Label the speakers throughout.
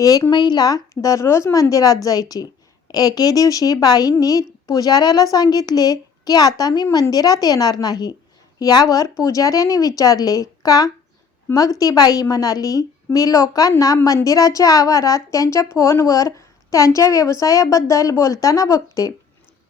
Speaker 1: एक महिला दररोज मंदिरात जायची. एके दिवशी बाईंनी पुजाऱ्याला सांगितले की आता मी मंदिरात येणार नाही. यावर पुजाऱ्याने विचारले, का? मग ती बाई म्हणाली, मी लोकांना मंदिराच्या आवारात त्यांच्या फोनवर त्यांच्या व्यवसायाबद्दल बोलताना बघते.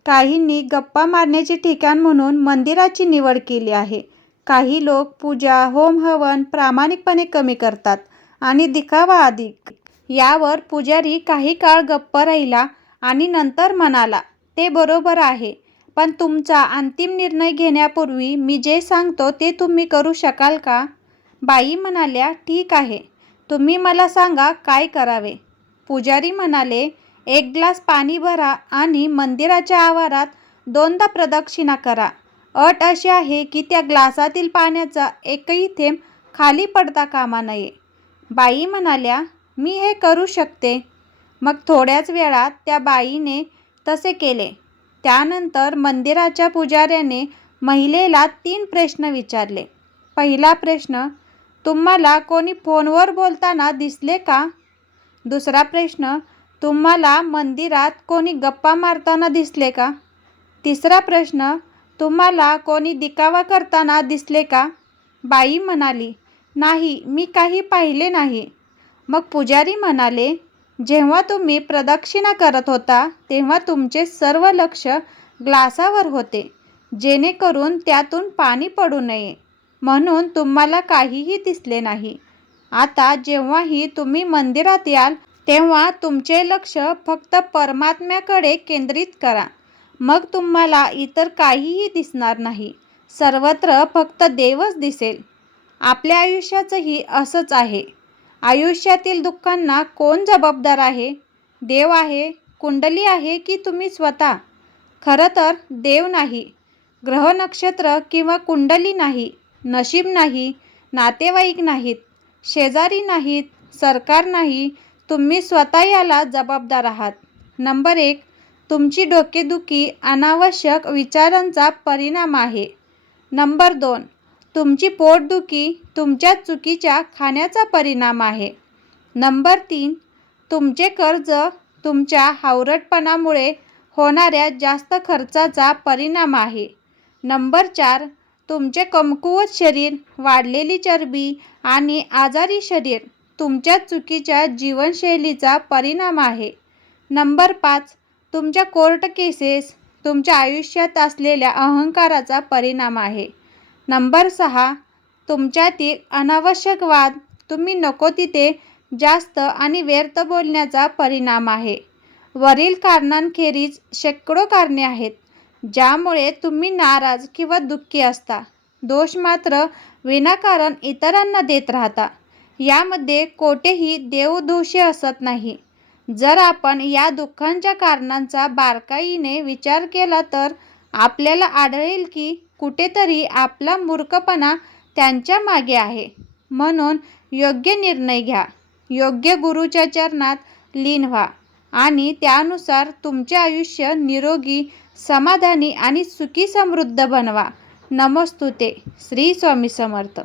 Speaker 1: काहींनी गप्पा मारण्याचे ठिकाण म्हणून मंदिराची निवड केली आहे. काही लोक पूजा, होम-हवन प्रामाणिकपणे कमी करतात आणि दिखावा अधिक. यावर पुजारी काही काळ गप्प राहिला आणि नंतर म्हणाला, ते बरोबर आहे, पण तुमचा अंतिम निर्णय घेण्यापूर्वी मी जे सांगतो ते तुम्ही करू शकाल का? बाई म्हणाल्या, ठीक आहे. तुम्ही मला सांगा काय करावे? पुजारी म्हणाले, एक ग्लास पाणी भरा आणि मंदिराच्या आवारात दोनदा प्रदक्षिणा करा. अट अशी आहे की त्या ग्लासातील पाण्याचा एकही थेंब खाली पडता कामा नये. बाई म्हणाल्या, मी हे करू शकते. मग थोड्याच वेळात त्या बाईने तसे केले. त्यानंतर मंदिराच्या पुजाऱ्याने महिलेला तीन प्रश्न विचारले. पहिला प्रश्न, तुम्हाला कोणी फोनवर बोलताना दिसले का? दुसरा प्रश्न, तुम्हाला मंदिरात कोणी गप्पा मारताना दिसले का? तिसरा प्रश्न, तुम्हाला कोणी दिकावा करताना दिसले का? बाई म्हणाली, नाही, मी काही पाहिले नाही. मग पुजारी म्हणाले, जेव्हा तुम्ही प्रदक्षिणा करत होता तेव्हा तुमचे सर्व लक्ष ग्लासावर होते, जेणेकरून त्यातून पाणी पडू नये म्हणून तुम्हाला काहीही दिसले नाही. आता जेव्हाही तुम्ही मंदिरात याल तेव्हा तुमचे लक्ष फक्त परमात्म्याकडे केंद्रित करा. मग तुम्हाला इतर काहीही दिसणार नाही. सर्वत्र फक्त देवच दिसेल. आपल्या आयुष्याचंही असंच आहे. आयुष्यातील दुःखांना कोण जबाबदार आहे? देव आहे, कुंडली आहे की तुम्ही स्वतः? खरं तर देव नाही, ग्रह-नक्षत्र किंवा कुंडली नाही, नशीब नाही, नातेवाईक नाहीत, शेजारी नाहीत, सरकार नाही, तुम्ही स्वतः याला जबाबदार आहात. नंबर एक, तुमची डोकेदुखी अनावश्यक विचारांचा परिणाम आहे. नंबर दोन, तुमची पोटदुखी तुमच्या चुकीच्या खाण्याचा परिणाम आहे. नंबर तीन, तुमचे कर्ज तुमच्या हावरटपणामुळे होणाऱ्या जास्त खर्चाचा परिणाम आहे. नंबर चार, तुमचे कमकुवत शरीर, वाढलेली चरबी आणि आजारी शरीर तुमच्या चुकीच्या जीवनशैलीचा परिणाम आहे. नंबर पाच, तुमच्या कोर्ट केसेस तुमच्या आयुष्यात असलेल्या अहंकाराचा परिणाम आहे. नंबर सहा, तुमच्यातील अनावश्यक वाद, तुम्ही नको तिथे जास्त आणि व्यर्थ बोलण्याचा परिणाम आहे. वरील कारणांखेरीज शेकडो कारणे आहेत, ज्यामुळे तुम्ही नाराज किंवा दुःखी असता. दोष मात्र विनाकारण इतरांना देत राहता. यामध्ये कोठेही देवदोषी असत नाही. जर आपण या दुःखांच्या कारणांचा बारकाईने विचार केला तर आपल्याला आढळेल की कुठेतरी आपला मूर्खपणा त्यांच्या मागे आहे. म्हणून योग्य निर्णय घ्या, योग्य गुरुच्या चरणात लीन व्हा आणि त्यानुसार तुमचे आयुष्य निरोगी, समाधानी आणि सुखी समृद्ध बनवा. नमस्तुते श्री स्वामी समर्थ.